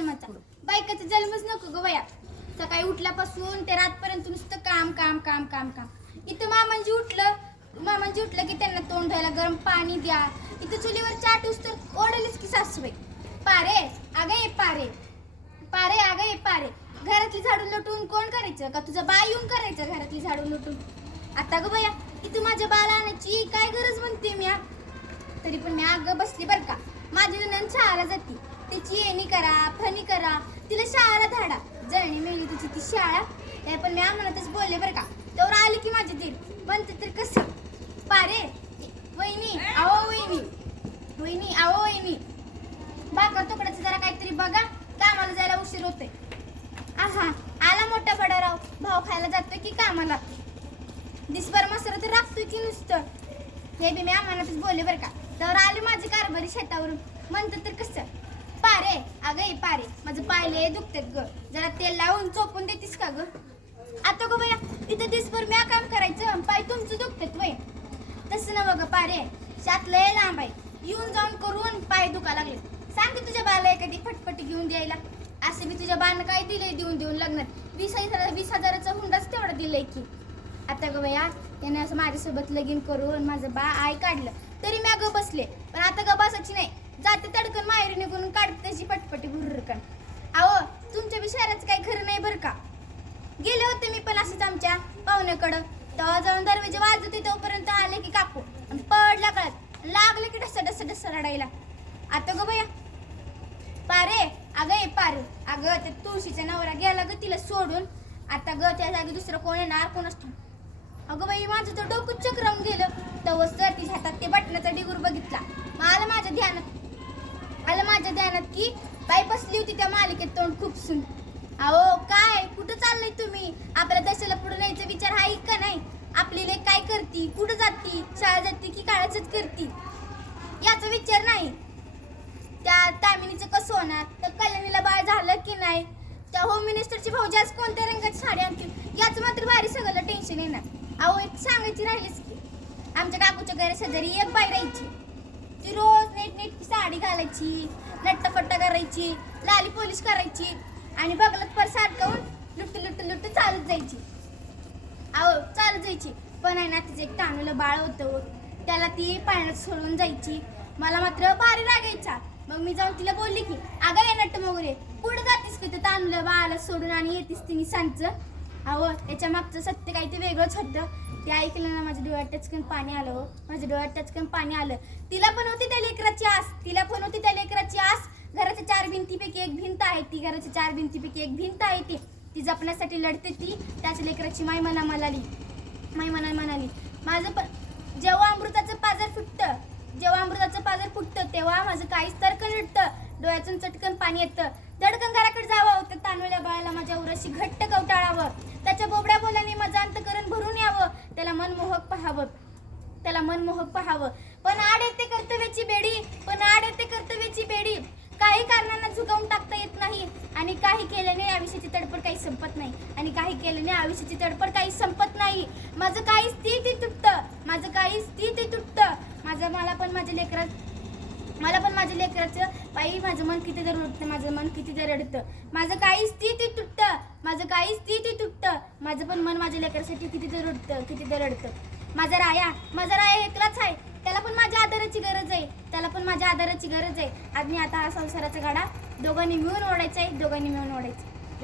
जन्माचा. बायकाचा जन्मच नको ग बया. सकाळी उठल्यापासून ते रातपर्यंत नुसतं काम काम काम काम काम. इथं मामांजी उठलं की त्यांना तोंड धुवायला गरम पाणी द्या. इथं चुलीवर चहा टूस तर ओढलीच की सासूबाई. पारे अगं ये पारे, पारे अगं ये पारे. घरातली झाडून लुटून कोण करायचं का तुझं बा येऊन करायचं घरातली झाडून लुटून. आता ग बया इथं माझ्या बाला आणायची काय गरज म्हणते मी. तरी पण मी अगं बसली बर का. माझी नणंद शाळेला जाते, तिची येणी करा फणी करा, तिला शाळेला धाडा. जळणी मेली तिची ती शाळा. ते पण मी म्हणतच बोलले बर का. तेवढं आली की माझी दीर म्हणते तर कसं. पारे वहिनी आवो वहिनी, वहिनी आवो वहिनी. भाकर तुकड्याचं जरा काहीतरी बघा, कामाला जायला उशीर होतोय. आहा आला मोठा बडाराव, भाव खायला जातोय की कामाला. दिसभर मसर तर राखतोय की नुसतं. हे बी मी आम्हालाच बोलले बरं का. तर आले माझी कारभारी शेतावरून म्हणतं तर कसं. पारे अगं ये पारे, माझं पायले दुखतात ग, जरा तेल लावून चोपून देतीस का ग. आता गो बया इथं दिसभर मी काम करायचं, पाय तुमचं दुखतात वय. तसं ना बघ पारे, शात लय लांब आहे, येऊन जाऊन करून पाय दुखा लागले. सांग की तुझ्या बाला एखादी फटफटी घेऊन द्यायला. असं मी तुझ्या बानं काय दिलंय देऊन देऊन लग्नात 20,000चा हुंडाच तेवढा दिलंय की. आता ग बया त्याने असं माझ्यासोबत लगीन करून माझं बा आय काढलं तरी मी अगं बसले. पण आता ग बसायची नाही, जाते तडकन माहेरी निघून काढते त्याची पटपटी भुरकन. अहो तुमच्या बी शहराचं काही खरं नाही बरं का. गेले होते मी पण असंच आमच्या पाहुण्याकडं. तेव्हा जाऊन दरवाजे वाजवते तोपर्यंत आले की काकू पडला कळत लागले की डस रडायला. आता ग बया पारे अगं ये पारे, अगं त्या तुळशीचा नवरा गेला ग तिला सोडून. आता ग त्या जागी दुसरं कोण येणार कोणच ठाऊक. अगं बाई माझं तर डोकं चक्रावून गेलं. तेव्हाच तर तिच्या हातात ते बटनाचा डिगूर बघितला. मग आलं माझ्या ध्यानात की बाई बसली होती त्या मालिकेत तोंड खुपसून. अहो काय कुठं चाललंय तुम्ही. आपल्या देशाला पुढे न्यायचा विचार आहे का नाही. आपली लेक काय करती, कुठं जाती, शाळा जाते की काळाचंच करती याचा विचार नाही. त्या तामिनीचं कसं होणार, तर कल्याणीला बाळ झालं की नाही, त्या होम मिनिस्टरची भाऊजी आज कोणत्या रंगाची साडी आणतील याचं मात्र भारी सगळं टेन्शन येणार. अहो एक सांगायची राहिलीच की आमच्या काकूच्या घरी शेजारी एक बाई राहायची. ती रोज नीट साडी घालायची, नट्टफट्टा करायची, लाली पोलिश करायची आणि बघलत पर सारखं लुट्ट चालत जायची. अहो चालत जायची. पण आहे ना तिचं एक तानुलं बाळ होतं, त्याला ती पाण्यात सोडून जायची. मला मात्र भारी लागायचा. मग मी जाऊन तिला बोलली की अगं ये नट्ट मोगरे कुठं जातीस की ते तानुलं बाळाला सोडून आणि येतीस तिने सांगचं. अहो त्याच्या मागचं सत्य काही ते वेगळंच होतं. ते ऐकलं ना माझ्या डोळ्यात टचकन पाणी आलं. हो माझ्या डोळ्यात टचकन पाणी आलं. तिला पण होती त्या लेकराची आस. घराच्या 4 भिंतीपैकी एक भिंत आहे ती. घराच्या 4 भिंतीपैकी एक भिंत आहे ती जपण्यासाठी लढते ती. त्याच्या लेकराची माय मना म्हणाली माझं पण जेव्हा अमृताचं पाजर फुटतं तेव्हा माझं काहीच तर्क नडतं. डोळ्यातून चटकन पाणी येतं. धडकन घराकडे जावं, त्या तानुल्या बाळाला माझ्या उराशी घट्ट कवटाळावं. त्याच्या बोबड्या बोलाने माझं अंतकरण भरून यावं. त्याला मनमोहक पाहावं. पण आड येते कर्तव्याची बेडी. काही कारणांना झुकावून टाकता येत नाही. आणि काही केल्याने आयुष्याची तडफड काही संपत नाही. माझं काहीच ती तुटतं. मला पण माझ्या लेकराचं बाई माझं मन किती रडतं. माझं काहीच ती तुटतं. माझं पण मन माझ्या लेकरासाठी किती रडतं. माझा राया एकलाच आहे. त्याला पण माझ्या आदराची गरज आहे. आज मी आता हा संसाराचा गाडा दोघांनी मिळून ओढायचा आहे.